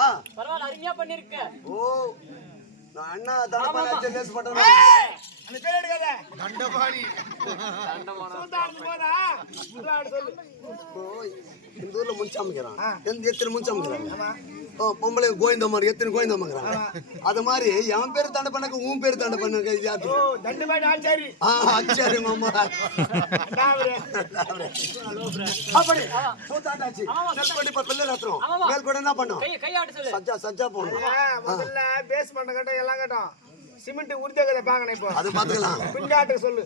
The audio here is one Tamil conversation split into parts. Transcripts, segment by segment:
ஆ. பரவாயில்ல அருமையா பண்ணிருக்க. ஓ நான் அண்ணா தண்டபாணி லேஸ் பட்டேன். அந்த பேர் எடுக்காத. தண்டபாணி. சுல்தானுக்கு போதா சுல்தான் சொல்லு. ஓய் இந்த ஊர்ல முன்சாமிக்கிறான் ஆ. எந்த எத்தனை ஓ பொம்பளை கோவிந்தம்மார் எத்தனை கோவிந்தம்மாங்கிறாங்க அது மாதிரி என் பேர் தண்டை பண்ணக்கு உன் பேர் தண்டை பண்ணுங்க ஆச்சாரி. ஆ மாமா. அப்படி. சூத்தாண்டாச்சு நெல் கொடி இப்ப பிள்ளை ரத்துறோம் ஆமாமா. மேல் கூட என்ன பண்ணோம்? சஜ்ஜா சஜ்ஜா போடணும். முதல்ல பேஸ் பண்ண கட்டம் எல்லாம் கட்டம். சிமெண்ட் உறுதியாக பாக்கணும் இப்போ. அது பாத்துக்கலாம் பின்னாட்டுக்கு சொல்லு.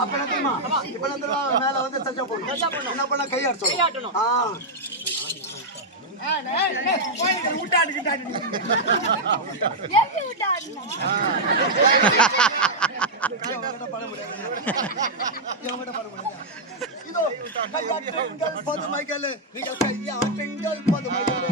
அப்ப என்ன தெரியுமா? இப்ப மேல வந்து சஜ்ஜா போடணும். என்ன பண்ண கையாடு கையாட்டணும். ஆ விட்டாட்டு கிட்டாட்டு இதோ பெண்கள் பதுமைகளே. நீங்கள் பெண்கள் பதுமைகளே.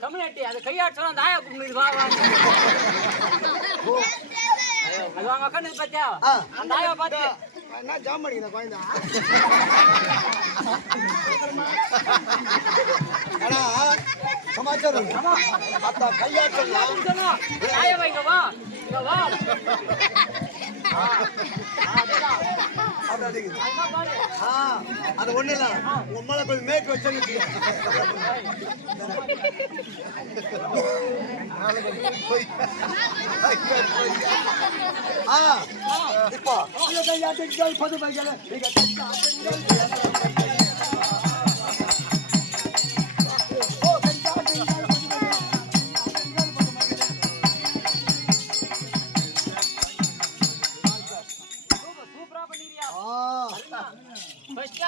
கம்யூனிட்டி அது அந்த ஆயா கும்பிடு வா வா. அது வாங்க உட்காந்து. அந்த ஆயா பாத்து என்ன ஜாம் பண்ணிக்கிற குழந்தை? ஆனா சமாச்சாரம். வா. இங்க வா. அது ஒண்ணு இல்ல. உன் மேல போய் மேய்க்க வச்சேன்னு இப்போ இந்த கையாட்டுங்கள்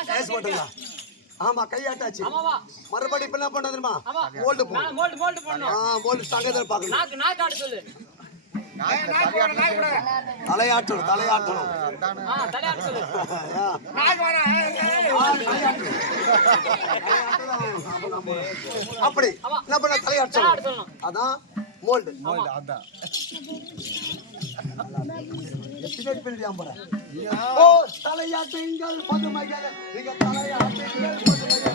கேஸ் போட்டுங்களா ஆமா கையாட்டாச்சு. ஆமாவா? மறுபடி இப்ப என்ன பண்ண தெரியுமா? ஆமா. ஓல்டு போ நான் மோல்ட் மோல்ட் ஆ ஸ்டாண்டர்ட் பார்க்கணும். நாக்கு நாக்கு ஆட சொல்லு. தலையாட்டணும் தலையாட்டணும். அப்படி. என்ன பண்ண தலையாட்டணும் அதான் மோல்டு அதான். எஸ்டிமேட் பண்ணியாம் போற ஓ தலையாட்டுங்கள் பதுமைகளே. நீங்க தலையாட்டுங்கள் பதுமைகளே.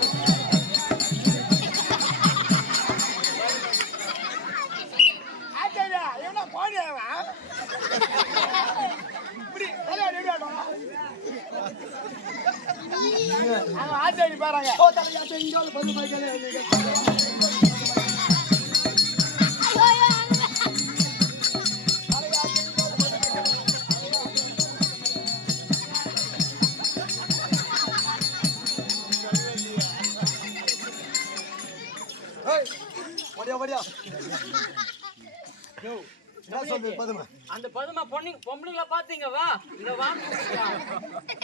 ஆச்சாரி பாருங்க ஓ தலையாட்டுங்கள் பதுமைகளே. நீங்க ஓடியா ஓடியா என்ன சொல்றது பதுமை? அந்த பதுமா பொண்ணு பொம்பளைங்கள பாத்தீங்க வா. இங்க வா.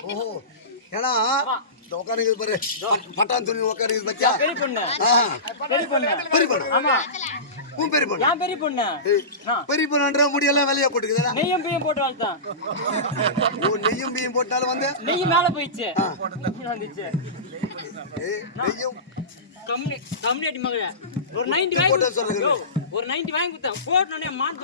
ஓஹோ. ஏன்னா இந்த உட்காருங்க பாரு. பட்டான் துணி உட்காருங்க பத்தியா? பெரிய பொண்ணு. பெரிய பொண்ணு. பெரிய பொண்ணு. ஆமா. உன் பெரிய பொண்ணு. ஏன் பெரிய பொண்ணு. பெரிய பொண்ணுன்ற முடியெல்லாம் வெளியே போட்டுக்குதுடா? நெய்யும் பையும் போட்டு வளர்த்தான். ஓ நெய்யும் பீயும் போட்டாலும் வந்து? நெய் மேல போயிடுச்சு. நெய்யும் கம்யூனி கம்யூனிட்டி மகள. ஒரு நைன்டி வாங்கி ஒரு நைன்டி வாங்கி கொடுத்தேன். போட்டோடனே மான்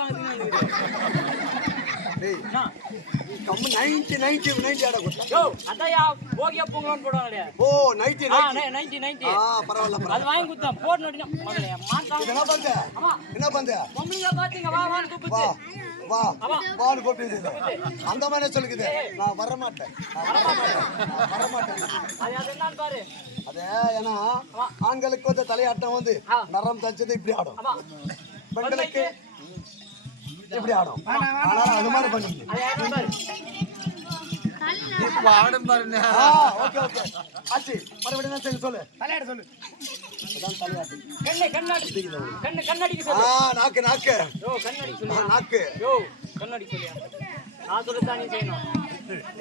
என்ன பண்ண வா. வான்னு கூப்பிட்டு அந்த மாதிரி சொல்லுக்குது. நான் வர மாட்டேன் நான் வர மாட்டேன் நான் வர மாட்டேன் அது ஏன்னா ஆண்களுக்கு வந்து தலையாட்டம் வந்து. நரம் தச்சது இப்படி ஆடும். ஆமா பெண்களுக்கு இப்படி ஆடும். ஆனா அது மாதிரி பண்ணுங்க ஆடும் பாருங்க. ஆ ஓகே ஓகே. ஆச்சி மறுபடியும் சொல்லு? தலையாட சொல்லு. கண்ணு கண்ணாடி கண்ணு கண்ணாடிக்கு ஆ சொல்லு நாக்கு நாக்கு. யோ கண்ணாடி ஆ, சொல்லு நாக்கு. யோ கண்ணாடி சொல்லியா நான் சொல்லத்தான் நீ செய்யணும்.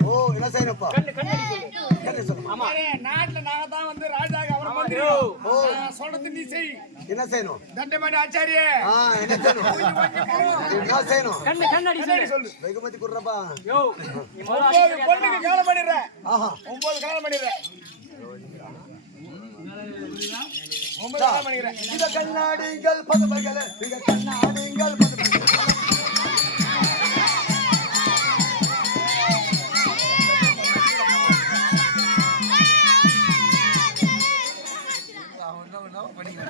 ஓ என்ன செய்யணும்ப்பா? கண்ணு கண்ணாடி சொல்லு. என்ன சொல்லணும் ஆமா. அரே, நாட்டுல நாங்க தான் வந்து ராஜாக்கு மந்திரி யோ. ஓ. நான் சொல்றது நீ செய். என்ன செய்யணும்? தண்டபாணி ஆச்சாரியே. ஆ என்ன செய்யணும்? என்ன செய்யணும்? கண்ணு கண்ணாடி சொல்லு. சொல்லு. வெகுமதி குடுறப்பா. யோ நீ முதல்ல பொண்ணுக்கு பண்ணிடுறேன். ஆஹா. ஒன்பது கல்யாணம் பண்ணிடுறேன். இத கண்ணாடிகள் பதுபகல இத கண்ணாடிகள் பதுபகல பண்ணிக்கிறேன்